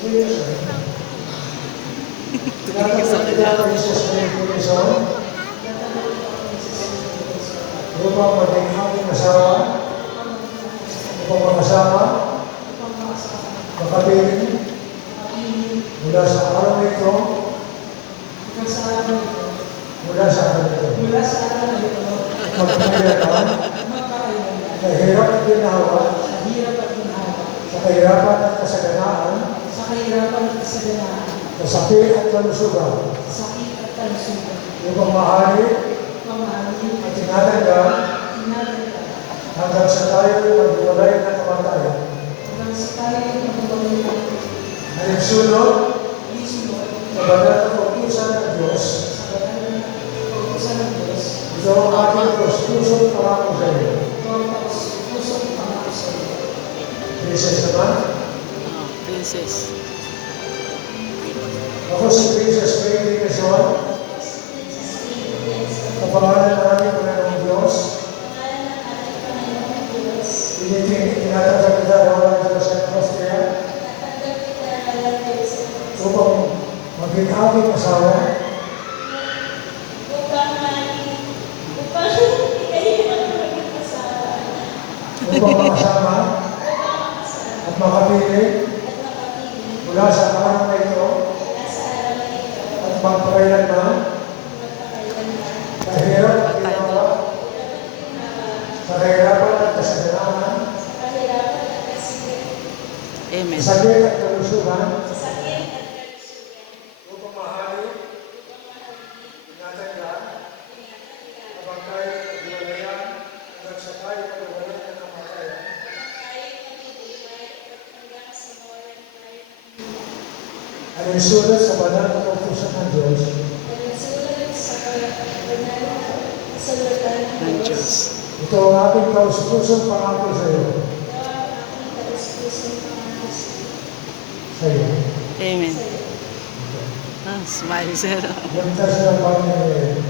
Tingin sa kanya. Upang maging aking asawa, upang makasama, makapiling, mula sa araw na ito, mula sa araw na ito, magpapayalaman, sa hirap at ginawa, sa kahirapan at kasaganaan, sa sakit at kalusugan, upang mahali at tinatangga hanggang sa tayo maghiwalay ng kamatayan. Alinsunod sa banal na kautusan ng Diyos, ito ang aking pusong pangako sa iyo. Princess naman? Princess. Ako si Princess Bailey Quezon, sa pangalan ng aming Panginoong Diyos, tinatagdag kita na wala ng Diyos sa Austria, upang maging aking asawa, upang makasama at makapili mula sa araw na ito at magpakailanman sa hirap at ginawa, sa kahirapan at kasaganaan, Amen. sa sakit at kalusugan, upang mahali, tinatangga, habang tayo naghiwalayan, hanggang sa tayo naghiwalayan ng kamatayan. Alinsunod sa banal na kautusan ng Diyos, Ng Diyos. ito ang ating kausap-usap pangako sa iyo. Sa iyo. Amen. Ah, smile, sir. Yung taas ng Panginoon.